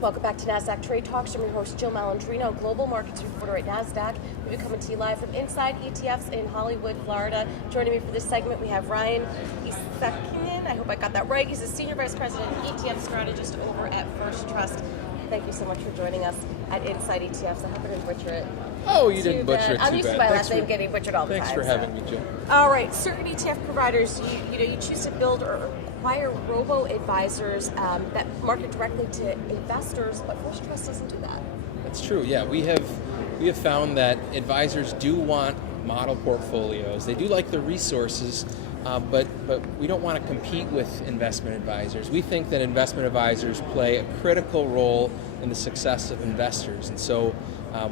Welcome back to Nasdaq Trade Talks. I'm your host, Jill Malandrino, Global Markets Reporter at Nasdaq. We'll be coming to you live from Inside ETFs in Hollywood, Florida. Joining me for this segment, we have Ryan Isakian. I hope I got that right. He's a Senior Vice President and ETF Strategist over at First Trust. Thank you so much for joining us at Inside ETFs. I hope I didn't butcher it. Oh, you didn't butcher it too bad. I'm used to my last name getting butchered all the time. Thanks for having me, Jill. All right, certain ETF providers, you choose to build or acquire robo-advisors that market directly to investors, but First Trust doesn't do that. That's true. Yeah, we have found that advisors do want model portfolios. They do like the resources, but we don't want to compete with investment advisors. We think that investment advisors play a critical role in the success of investors, and so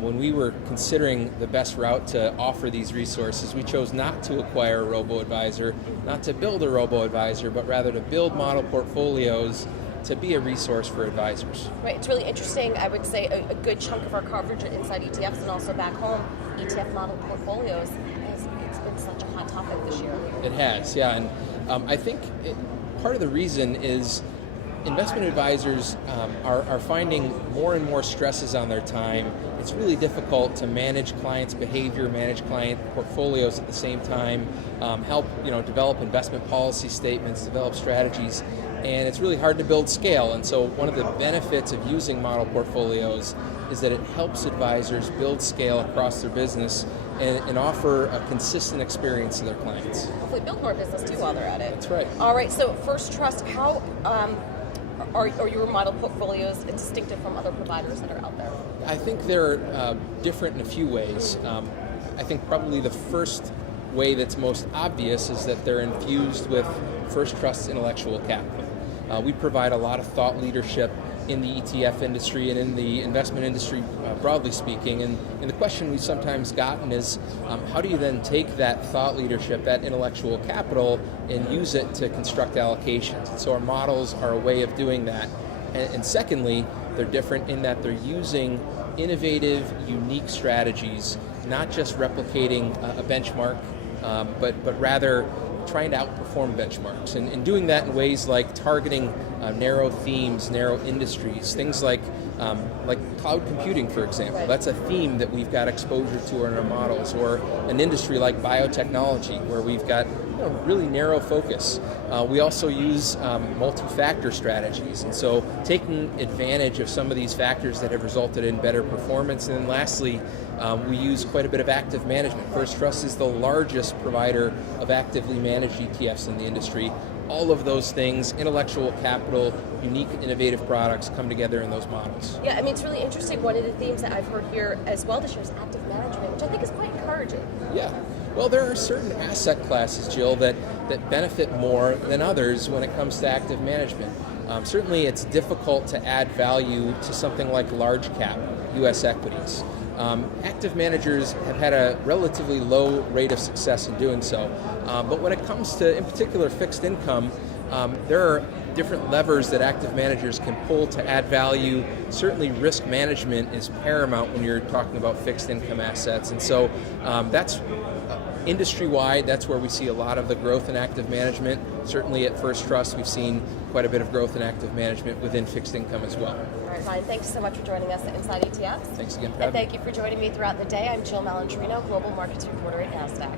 when we were considering the best route to offer these resources, we chose not to acquire a robo-advisor, not to build a robo-advisor, but rather to build model portfolios to be a resource for advisors. Right, it's really interesting. I would say a good chunk of our coverage at Inside ETFs and also back home, ETF Model Portfolios, it's been such a hot topic this year. It has, yeah, and I think part of the reason is investment advisors are finding more and more stresses on their time. It's really difficult to manage clients' behavior, manage client portfolios at the same time, help develop investment policy statements, develop strategies, and it's really hard to build scale. And so one of the benefits of using model portfolios is that it helps advisors build scale across their business and offer a consistent experience to their clients. Hopefully build more business too while they're at it. That's right. All right, so First Trust, how are your model portfolios distinctive from other providers that are out there? I think they're different in a few ways. I think probably the first way that's most obvious is that they're infused with First Trust's intellectual capital. We provide a lot of thought leadership in the ETF industry and in the investment industry, broadly speaking. And the question we've sometimes gotten is, how do you then take that thought leadership, that intellectual capital, and use it to construct allocations? And so our models are a way of doing that. And secondly, they're different in that they're using innovative, unique strategies, not just replicating a benchmark, but rather trying to outperform benchmarks, and doing that in ways like targeting narrow themes, narrow industries, things like cloud computing, for example. Right. That's a theme that we've got exposure to in our models, or an industry like biotechnology, where we've got really narrow focus. We also use multi-factor strategies, and so taking advantage of some of these factors that have resulted in better performance. And then lastly, we use quite a bit of active management. First Trust is the largest provider of actively managed ETFs in the industry. All of those things, intellectual capital, unique, innovative products, come together in those models. Yeah, I mean, it's really interesting. One of the themes that I've heard here as well this year is active management, which I think is quite encouraging. Yeah. Well, there are certain asset classes, Jill, that benefit more than others when it comes to active management. Certainly, it's difficult to add value to something like large cap U.S. equities. Active managers have had a relatively low rate of success in doing so. But when it comes to, in particular, fixed income, there are different levers that active managers can pull to add value. Certainly risk management is paramount when you're talking about fixed income assets. And so that's industry-wide, that's where we see a lot of the growth in active management. Certainly at First Trust, we've seen quite a bit of growth in active management within fixed income as well. All right, Ryan, thanks so much for joining us at Inside ETFs. Thanks again for And having me. thank you for joining me throughout the day. I'm Jill Malandrino, Global Markets Reporter at Nasdaq.